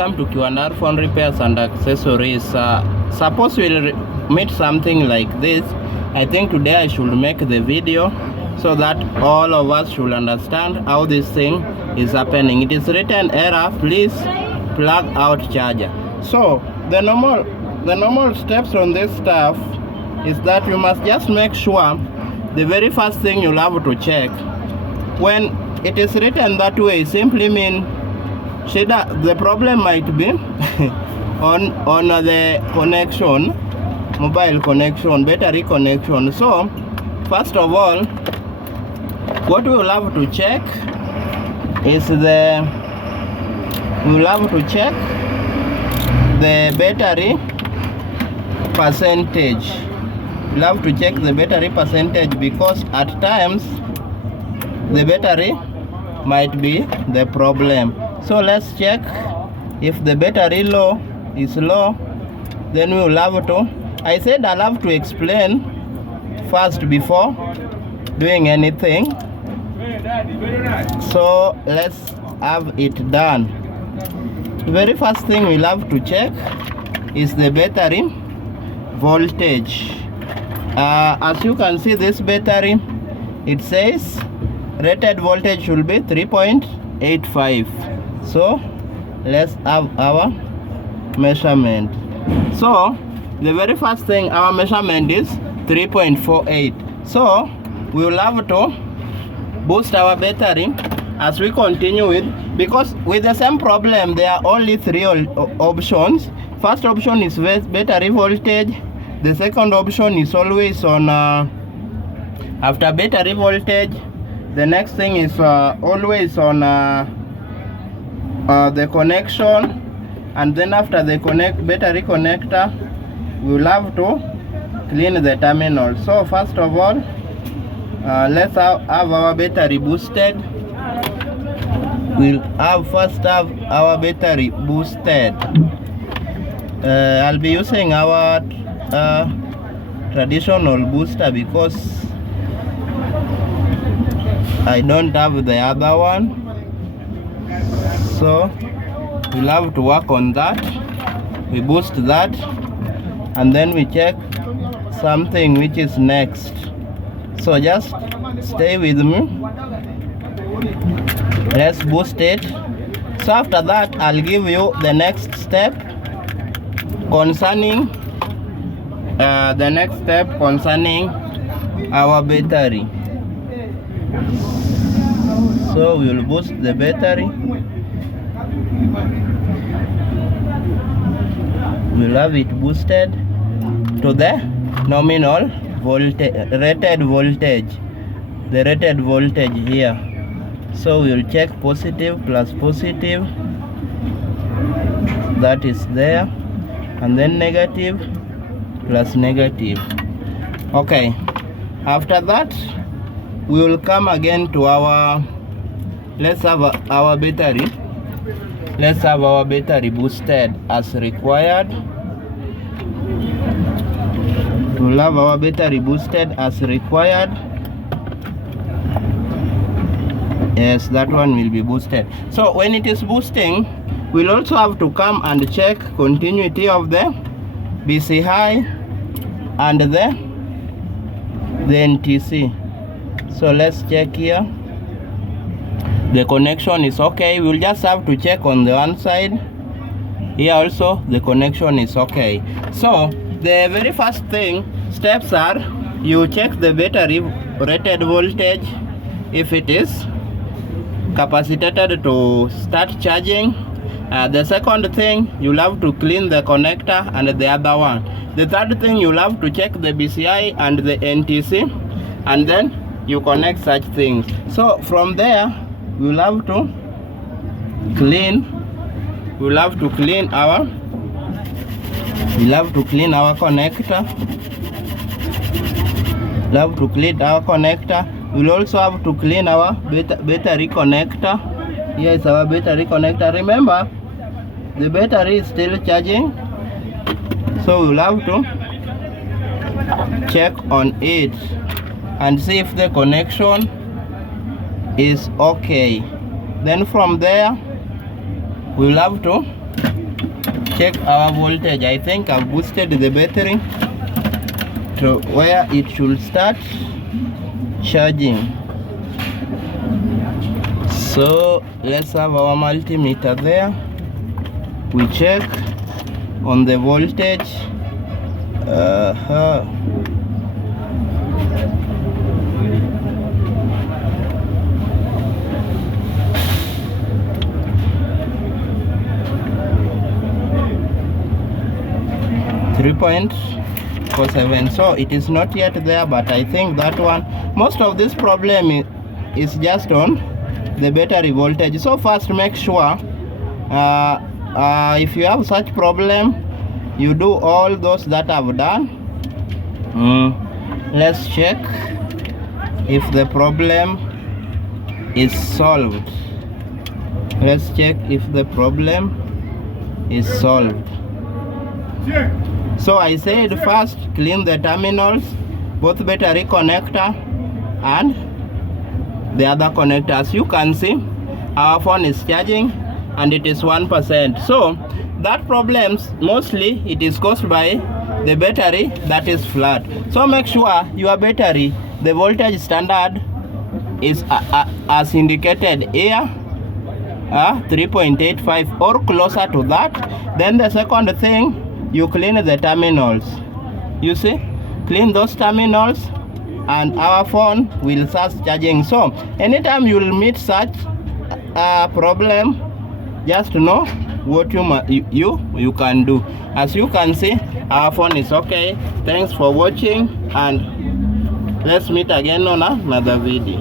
Welcome to Q&R Phone Repairs and Accessories. Suppose we'll meet something like this. I think today I should make the video so that all of us should understand how this thing is happening. It is written error, please plug out charger. So the normal steps on this stuff is that you must just make sure the very first thing you'll have to check. When it is written that way, simply mean the problem might be on the connection, mobile connection, battery connection. So first of all, what we will have to check is the battery percentage. We'll have to check the battery percentage because at times the battery might be the problem. So let's check. If the battery low is low, then we will have to, I said I'll have to explain first before doing anything. So let's have it done. The very first thing we'll have to check is the battery voltage. As you can see, this battery, it says rated voltage should be 3.85. So let's have our measurement. So the very first thing, our measurement is 3.48. So we will have to boost our battery as we continue with, because with the same problem there are only three options. First option is battery voltage. The second option is always on after battery voltage. The next thing is always on the connection, and then after the battery connector, we will have to clean the terminal. So first of all, let's have our battery boosted. We'll first have our battery boosted. I'll be using our traditional booster because I don't have the other one. So we'll have to work on that. We boost that, and then we check something which is next. So just stay with me. Let's boost it. So after that, I'll give you the next step concerning our battery. So we'll boost the battery. We'll have it boosted to the nominal voltage, rated voltage, the rated voltage here. So we'll check positive plus positive, that is there, and then negative plus negative. Okay, after that we will come again to our, let's have our battery. Let's have our battery boosted as required. We'll have our battery boosted as required. Yes, that one will be boosted. So when it is boosting, we'll also have to come and check continuity of the BCI and the NTC. So let's check here. The connection is okay. We'll just have to check on the one side. Here also the connection is okay. So the very first steps are, you check the battery rated voltage if it is capacitated to start charging. The second thing, you'll have to clean the connector and the other one. The third thing, you'll have to check the BCI and the NTC, and then you connect such things. So from there, we'll have to clean our connector. We'll have to clean our connector. We'll also have to clean our battery connector. Here is our battery connector. Remember, the battery is still charging, so we'll have to check on it and see if the connection is okay. Then from there we'll have to check our voltage. I think I've boosted the battery to where it should start charging. So let's have our multimeter there. We check on the voltage. 3.47. So it is not yet there, but I think that one, most of this problem is just on the battery voltage. So first make sure if you have such problem, you do all those that I've done. Let's check if the problem is solved. Let's check if the problem is solved. So I said first clean the terminals, both battery connector and the other connector. As you can see, our phone is charging and it is 1%. So that problems mostly it is caused by the battery that is flat. So make sure your battery, the voltage standard is as indicated here, 3.85 or closer to that. Then the second thing, you clean the terminals. You see, clean those terminals and our phone will start charging. So anytime you will meet such a problem, just know what you can do. As you can see, our phone is okay. Thanks for watching, and let's meet again on another video.